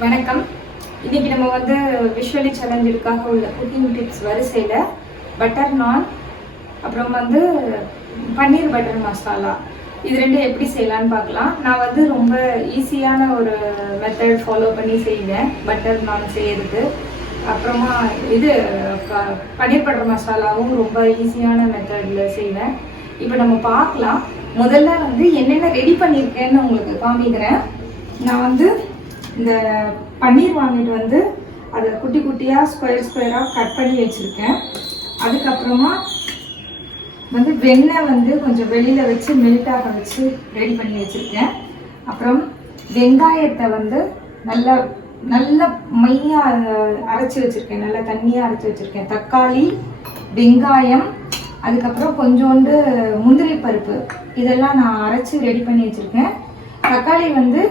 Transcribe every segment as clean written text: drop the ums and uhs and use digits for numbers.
வணக்கம். இன்னைக்கு நம்ம வந்து விஷுவலி சேலஞ்சுக்காக உள்ள குக்கிங் டிப்ஸ் வரிசையில் பட்டர் நான், அப்புறம் வந்து பன்னீர் பட்டர் மசாலா, இது ரெண்டும் எப்படி செய்யலான்னு பார்க்கலாம். நான் வந்து ரொம்ப ஈஸியான ஒரு மெத்தட் ஃபாலோ பண்ணி செய்வேன் பட்டர் நான் செய்யறது. அப்புறமா இது பன்னீர் பட்டர் மசாலாவும் ரொம்ப ஈஸியான மெத்தடில் செய்வேன். இப்போ நம்ம பார்க்கலாம். முதல்ல வந்து என்னென்ன ரெடி பண்ணியிருக்கேன்னு உங்களுக்கு காமிக்கிறேன். நான் வந்து இந்த பன்னீர் வாங்கிட்டு வந்து அதை குட்டி குட்டியாக ஸ்கொயராக கட் பண்ணி வச்சுருக்கேன். அதுக்கப்புறமா வந்து வெண்ணெய் வந்து கொஞ்சம் வெளியில் வச்சு மெல்ட்டாக வச்சு ரெடி பண்ணி வச்சுருக்கேன். அப்புறம் வெங்காயத்தை வந்து நல்ல மையாக அரைச்சி வச்சுருக்கேன், நல்லா தண்ணியாக அரைச்சி வச்சுருக்கேன். தக்காளி, வெங்காயம், அதுக்கப்புறம் கொஞ்சோண்டு முந்திரி பருப்பு, இதெல்லாம் நான் அரைச்சி ரெடி பண்ணி வச்சுருக்கேன். தக்காளி வந்து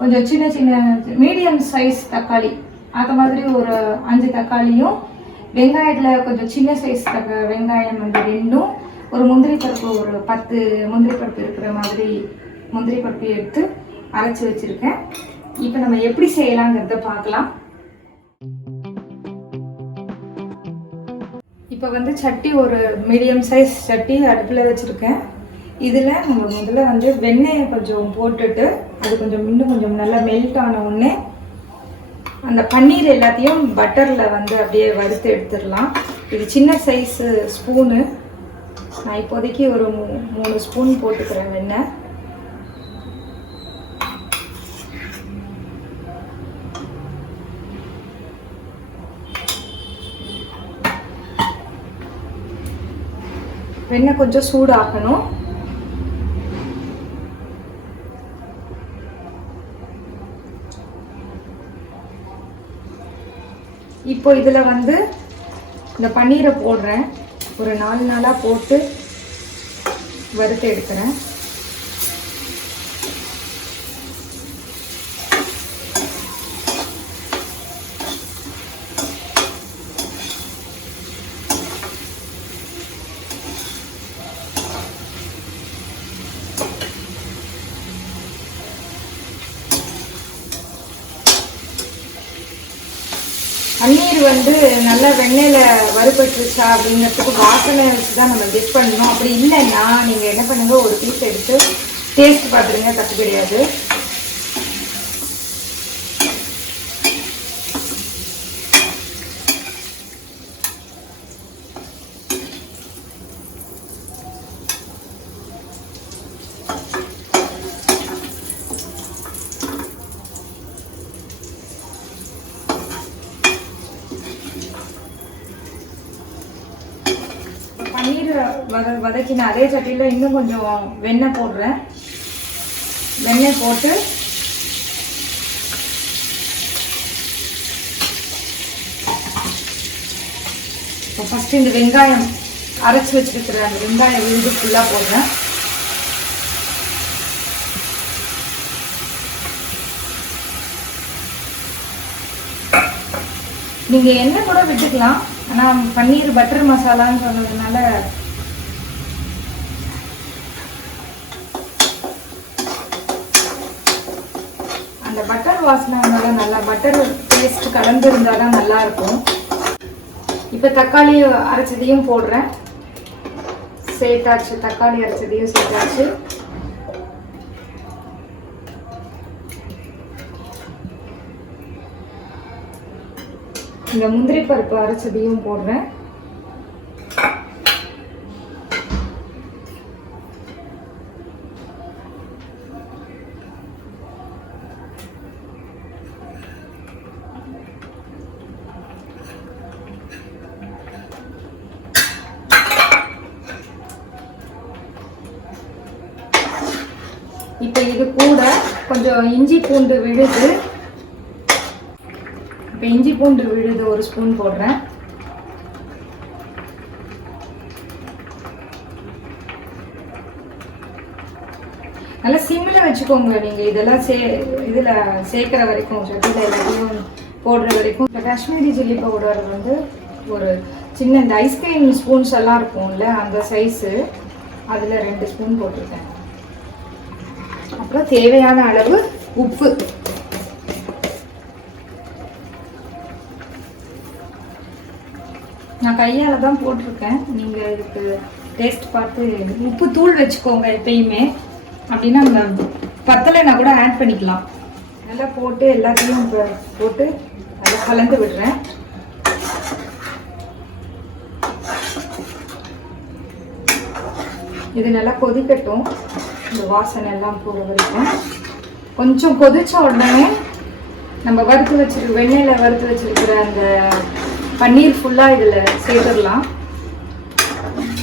கொஞ்சம் சின்ன சின்ன மீடியம் சைஸ் தக்காளி, அது மாதிரி ஒரு 5 தக்காளியும், வெங்காயத்தில் கொஞ்சம் சின்ன சைஸ் வெங்காயம் வந்து 2, ஒரு முந்திரி பருப்பு ஒரு 10 முந்திரி பருப்பு இருக்கிற மாதிரி முந்திரி பருப்பு எடுத்து அரைச்சி வச்சுருக்கேன். இப்போ நம்ம எப்படி செய்யலாங்கிறத பார்க்கலாம். இப்போ வந்து சட்டி ஒரு மீடியம் சைஸ் சட்டி அடுப்பில் வச்சுருக்கேன். இதில் நம்ம முதல்ல வந்து வெண்ணெயை கொஞ்சம் போட்டுட்டு அது இன்னும் கொஞ்சம் நல்லா மெல்ட் ஆன உடனே அந்த பன்னீர் எல்லாத்தையும் பட்டரில் வந்து அப்படியே வறுத்து எடுத்துடலாம். இது சின்ன சைஸு ஸ்பூனு, நான் இப்போதைக்கு ஒரு 3 ஸ்பூன் போட்டுக்கிறேன் வெண்ணெய். வெண்ணெய் கொஞ்சம் சூடாக்கணும். இப்போ இதில் வந்து இந்த பன்னீரை போடுறேன். ஒரு 4 நாளாக போட்டு வறுத்து எடுக்கிறேன். பன்னீர் வந்து நல்லா வெண்ணெயில் வறுபட்டுருச்சா அப்படிங்கிறதுக்கு வாசனை வச்சு தான் நம்ம கெஸ் பண்ணணும். அப்படி இல்லைன்னா நீங்கள் என்ன பண்ணுங்க, ஒரு பீஸ் எடுத்து டேஸ்ட் பார்த்துருங்க, தப்பு கிடையாது. பன்னீர் வதக்கின அதே சட்டியில் இன்னும் கொஞ்சம் வெண்ணெய் போடுறேன். வெண்ணெய் போட்டு இப்போ ஃபஸ்ட்டு இந்த வெங்காயம் அரைச்சி வச்சுருக்கிற அந்த வெங்காயம் விழுது ஃபுல்லாக போடுறேன். நீங்கள் எண்ணெய் கூட விட்டுக்கலாம், ஆனால் பன்னீர் பட்டர் மசாலான்னு சொன்னதுனால அந்த பட்டர் வாசனை நல்லா பட்டர் டேஸ்ட் கலந்துருந்தால் தான் நல்லாயிருக்கும். இப்போ தக்காளி அரைச்சதையும் போடுறேன், சேர்த்தாச்சு. தக்காளி அரைச்சதையும் சேர்த்தாச்சு. இந்த முந்திரி பருப்பு அரைச்சதையும் போடுறேன். இப்போ இது கூட கொஞ்சம் இஞ்சி பூண்டு விழுது, இப்போ இஞ்சி பூண்டு விழுது 1 ஸ்பூன் போடுறேன். நல்லா சிம்மில் வச்சுக்கோங்க நீங்கள், இதெல்லாம் இதில் சேர்க்குற வரைக்கும், சட்டியில் எல்லாத்தையும் போடுற வரைக்கும். இந்த காஷ்மீரி சில்லி பவுடர் வந்து ஒரு சின்ன இந்த ஐஸ்கிரீம் ஸ்பூன்ஸ் எல்லாம் இருக்கும்ல, அந்த சைஸு, அதில் 2 ஸ்பூன் போட்டிருக்கேன். அப்புறம் தேவையான அளவு உப்பு, நான் கையால் தான் போட்டிருக்கேன். நீங்கள் இதுக்கு டேஸ்ட் பார்த்து உப்பு தூள் வச்சுக்கோங்க எப்பயுமே. அப்படின்னா அந்த பத்தலைன்னா கூட ஆட் பண்ணிக்கலாம். நல்லா போட்டு எல்லாத்தையும் இப்போ போட்டு நல்லா கலந்து விடுறேன். இது நல்லா கொதிக்கட்டும், இந்த வாசனை எல்லாம் போகிற வரைக்கும். கொஞ்சம் கொதிச்ச உடனே நம்ம வறுத்து வச்சிருக்க வெண்ணெயில் வறுத்து வச்சிருக்கிற அந்த பன்னீர் ஃபுல்லாக இதில் சேர்த்துடலாம்.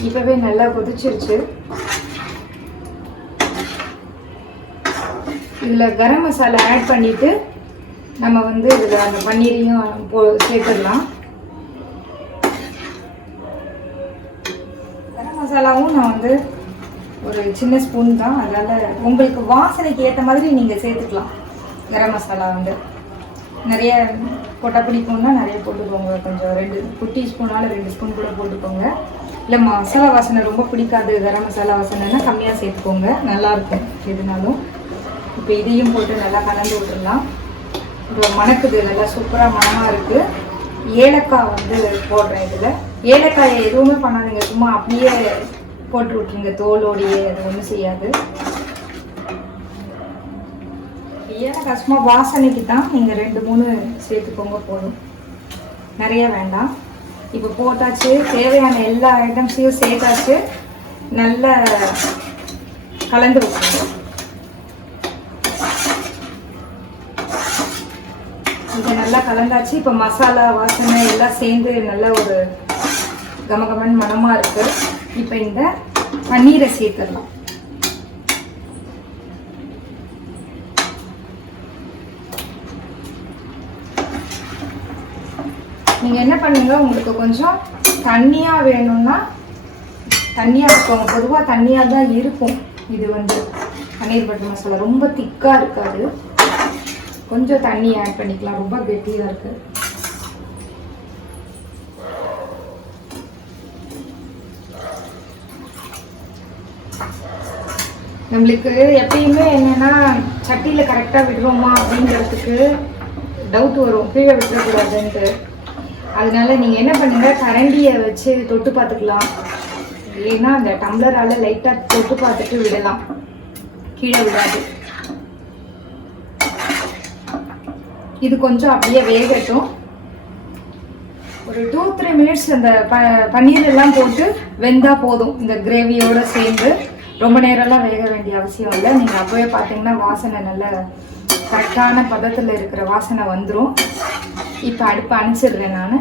இப்போவே நல்லா கொதிச்சிருச்சு. இதில் கரம் மசாலா ஆட் பண்ணிவிட்டு நம்ம வந்து இதில் அந்த பன்னீரையும் சேர்த்துடலாம். கரம் மசாலாவும் நான் வந்து ஒரு சின்ன ஸ்பூன் தான், அதனால் உங்களுக்கு வாசனைக்கு ஏற்ற மாதிரி நீங்கள் சேர்த்துக்கலாம். கரம் மசாலா வந்து நிறைய போட்டால் பிடிக்கும்னா நிறைய போட்டுக்கோங்க. கொஞ்சம் 2 குட்டி ஸ்பூனால் 2 ஸ்பூன் கூட போட்டுக்கோங்க. இல்லை மசாலா வாசனை ரொம்ப பிடிக்காது, கரம் மசாலா வாசனைன்னா கம்மியாக சேர்த்துக்கோங்க, நல்லாயிருக்கும் எதுனாலும். இப்போ இதையும் போட்டு நல்லா கலந்து விட்டுடலாம். இப்போ மணக்குது, நல்லா சூப்பராக மணமாக இருக்குது. ஏலக்காய் வந்து போடுறேன் இதில். ஏலக்காயை எதுவுமே பண்ணாதீங்க, சும்மா அப்படியே போட்டு விட்ருங்க தோலோடையே, அது ஒன்றும் செய்யாது. ஏலக்காய் சும்மா வாசனைக்கு தான், நீங்கள் 2-3 சேர்த்துக்கோங்க போதும், நிறைய வேண்டாம். இப்போ போட்டாச்சு, தேவையான எல்லா ஐட்டம்ஸையும் சேர்த்தாச்சு, நல்லா கலந்து விட்டுருங்க. இதை நல்லா கலந்தாச்சு. இப்போ மசாலா வாசனை எல்லாம் சேர்ந்து நல்ல ஒரு கமகமன் மனமாக இருக்குது. இப்போ இந்த பன்னீரை சேர்த்துடலாம். நீங்கள் என்ன பண்ணுங்க, உங்களுக்கு கொஞ்சம் தண்ணியாக வேணும்னா தண்ணியாக இருக்கும். பொதுவாக தண்ணியாக தான் இருக்கும். இது வந்து பன்னீர் பட்டர் மசாலா ரொம்ப திக்காக இருக்காது, கொஞ்சம் தண்ணி ஆட் பண்ணிக்கலாம், ரொம்ப கெட்டியாக இருக்குது. நம்மளுக்கு எப்பயுமே என்னென்னா சட்டியில் கரெக்டாக விடுறோமா அப்படிங்கிறதுக்கு டவுட் வரும், கீழே விட்டுறக்கூடாதுன்ட்டு. அதனால நீங்கள் என்ன பண்ணுங்கள், கரண்டியை வச்சு தொட்டு பார்த்துக்கலாம், இல்லைன்னா அந்த டம்ளரால் லைட்டாக தொட்டு பார்த்துட்டு விடலாம், கீழே விடாது. இது கொஞ்சம் அப்படியே வேகட்டும். ஒரு 2-3 மினிட்ஸ் அந்த பன்னீர் எல்லாம் போட்டு வெந்தால் போதும். இந்த கிரேவியோடு சேர்ந்து ரொம்ப நேரம்லாம் வேக வேண்டிய அவசியம் இல்லை. நீங்கள் அப்போவே பார்த்தீங்கன்னா வாசனை நல்ல கரெக்டான பதத்தில் இருக்கிற வாசனை வந்துடும். இப்போ அடுப்பு அணைச்சிடுறேன் நான்.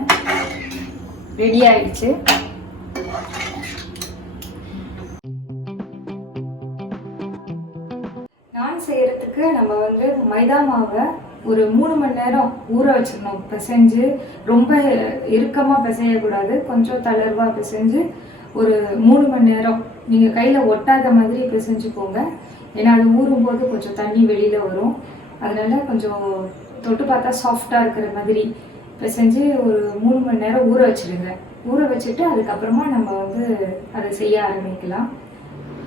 ரெடி ஆயிடுச்சு. நான் செய்கிறதுக்கு நம்ம வந்து மைதா மாவை ஒரு 3 மணி நேரம் ஊற வச்சிடணும் பிசைஞ்சு. ரொம்ப இறுக்கமாக பிசையக்கூடாது, கொஞ்சம் தளர்வாக பிசைஞ்சு ஒரு 3 மணி நேரம் நீங்கள் கையில் ஒட்டாத மாதிரி பிசைஞ்சுக்கோங்க. ஏன்னா அது ஊறும்போது கொஞ்சம் தண்ணி வெளியில் வரும். அதனால் கொஞ்சம் தொட்டு பார்த்தா சாஃப்டாக இருக்கிற மாதிரி பிசைஞ்சு ஒரு 3 மணி நேரம் ஊற வச்சுடுங்க. ஊற வச்சுட்டு அதுக்கப்புறமா நம்ம வந்து அதை செய்ய ஆரம்பிக்கலாம்.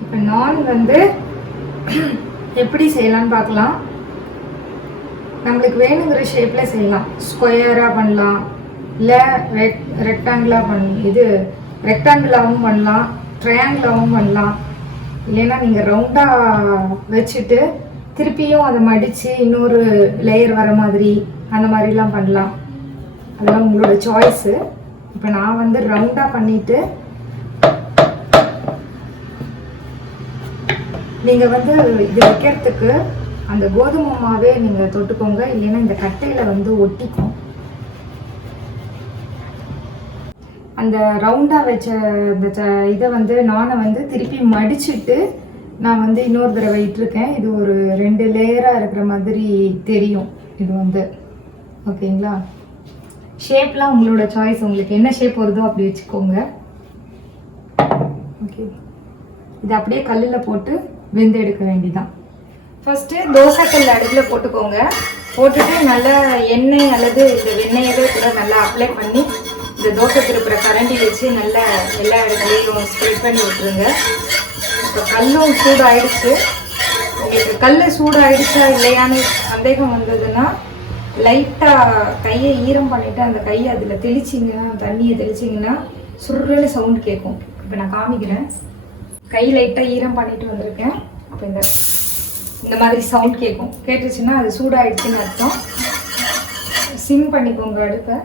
இப்போ நான் வந்து எப்படி செய்யலான்னு பார்க்கலாம். நம்மளுக்கு வேணுங்கிற ஷேப்பில் செய்யலாம். ஸ்கொயராக பண்ணலாம், இல்லை ரெக்டாங்கிளாகவும் பண்ணலாம், ட்ரையாங்கிளாகவும் பண்ணலாம். இல்லைன்னா நீங்கள் ரவுண்டாக வச்சுட்டு திருப்பியும் அதை மடித்து இன்னொரு லேயர் வர மாதிரி அந்த மாதிரிலாம் பண்ணலாம். அதெல்லாம் உங்களோட சாய்ஸு. இப்போ நான் வந்து ரவுண்டாக பண்ணிவிட்டு நீங்கள் வந்து இது வைக்கிறதுக்கு அந்த கோதுமை மாவே நீங்கள் தொட்டுக்கோங்க, இல்லைன்னா இந்த கட்டையில் வந்து ஒட்டிக்கும். அந்த ரவுண்டாக வச்ச இந்த இதை வந்து நானை வந்து திருப்பி மடிச்சுட்டு நான் வந்து இன்னொரு தடவை இட்டிருக்கேன். இது ஒரு 2 லேயராக இருக்கிற மாதிரி தெரியும் இது வந்து. ஓகேங்களா? ஷேப்லாம் உங்களோட சாய்ஸ், உங்களுக்கு என்ன ஷேப் வருதோ அப்படி வச்சுக்கோங்க. ஓகே, இது அப்படியே கல்லில் போட்டு வெந்து எடுக்க வேண்டிதான். ஃபஸ்ட்டு தோசைக்கல் அடுப்பில் போட்டுக்கோங்க. போட்டுட்டு நல்லா எண்ணெய் அல்லது இந்த வெண்ணெயவே கூட நல்லா அப்ளை பண்ணி இந்த தோசை திருப்புற கரண்டி வச்சு நல்லா எல்லா இடத்துலையும் ஸ்ப்ரெட் பண்ணி விட்டுருங்க. இப்போ கல்லும் சூடாயிடுச்சு. உங்களுக்கு கல் சூடாயிடுச்சா இல்லையான்னு சந்தேகம் வந்ததுன்னா லைட்டாக கையை ஈரம் பண்ணிவிட்டு அந்த கையை அதில் தெளிச்சிங்கன்னா, தண்ணியை தெளிச்சிங்கன்னா சுருளு சவுண்ட் கேட்கும். இப்போ நான் காமிக்கிறேன். கை லைட்டாக ஈரம் பண்ணிட்டு வந்திருக்கேன். அப்போ இந்த மாதிரி சவுண்ட் கேட்கும். கேட்டுச்சுன்னா அது சூடாகிடுச்சுன்னு அர்த்தம். சிம் பண்ணிக்கோங்க அடுப்பை.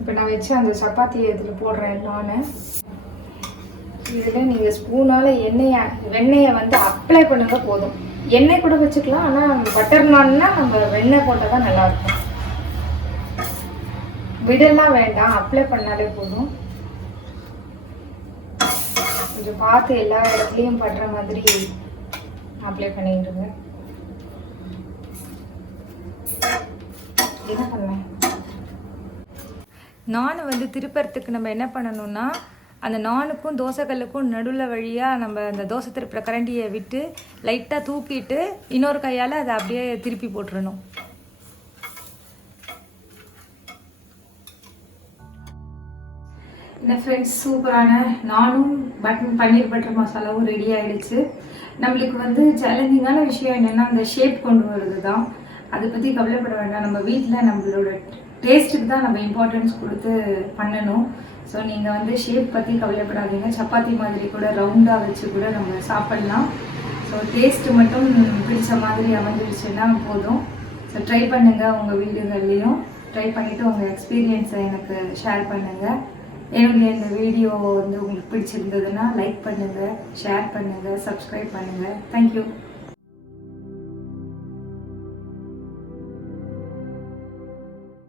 இப்போ நான் வச்சு அந்த சப்பாத்தியை இதில் போடுறேன். நான் இதில் நீங்கள் ஸ்பூனால் வெண்ணெயை வந்து அப்ளை பண்ணுங்க போதும். எண்ணெய் கூட வச்சுக்கலாம், ஆனால் பட்டர் நான்னா நம்ம வெண்ணெய் போட்டால் தான் நல்லாயிருக்கும். விடலாம் வேண்டாம், அப்ளை பண்ணாலே போதும். கொஞ்சம் பார்த்து எல்லா இடத்துலையும் படுற மாதிரி அப்ளை பண்ணிடுங்க. என்ன பண்ணேன், நானை வந்து திருப்பறதுக்கு நம்ம என்ன பண்ணணும்னா, அந்த நானுக்கும் தோசைக்கல்லுக்கும் நடுவில் வழியாக நம்ம அந்த தோசை திருப்புற கரண்டியை விட்டு லைட்டாக தூக்கிட்டு இன்னொரு கையால் அதை அப்படியே திருப்பி போட்டுறணும். என்ன ஃப்ரெண்ட்ஸ், சூப்பரான நானும் பன்னீர் பட்டர் மசாலாவும் ரெடி ஆகிடுச்சு. நம்மளுக்கு வந்து சேலஞ்சிங்கான விஷயம் என்னென்னா அந்த ஷேப் கொண்டு வருது தான். அதை பற்றி கவலைப்பட வேண்டாம். நம்ம வீட்டில் நம்மளோட டேஸ்ட்டுக்கு தான் நம்ம இம்பார்ட்டன்ஸ் கொடுத்து பண்ணணும். ஸோ நீங்கள் வந்து ஷேப் பற்றி கவலைப்படாதீங்க. சப்பாத்தி மாதிரி கூட ரவுண்டாக வச்சு கூட நம்ம சாப்பிட்லாம். ஸோ டேஸ்ட்டு மட்டும் பிடிச்ச மாதிரி அமைஞ்சிடுச்சுன்னா போதும். ஸோ ட்ரை பண்ணுங்கள், உங்கள் வீடுகள்லேயும் ட்ரை பண்ணிவிட்டு உங்கள் எக்ஸ்பீரியன்ஸை எனக்கு ஷேர் பண்ணுங்கள். என்னுடைய இந்த வீடியோ வந்து உங்களுக்கு பிடிச்சிருந்ததுன்னா லைக் பண்ணுங்கள், ஷேர் பண்ணுங்கள், சப்ஸ்கிரைப் பண்ணுங்கள். தேங்க்யூ.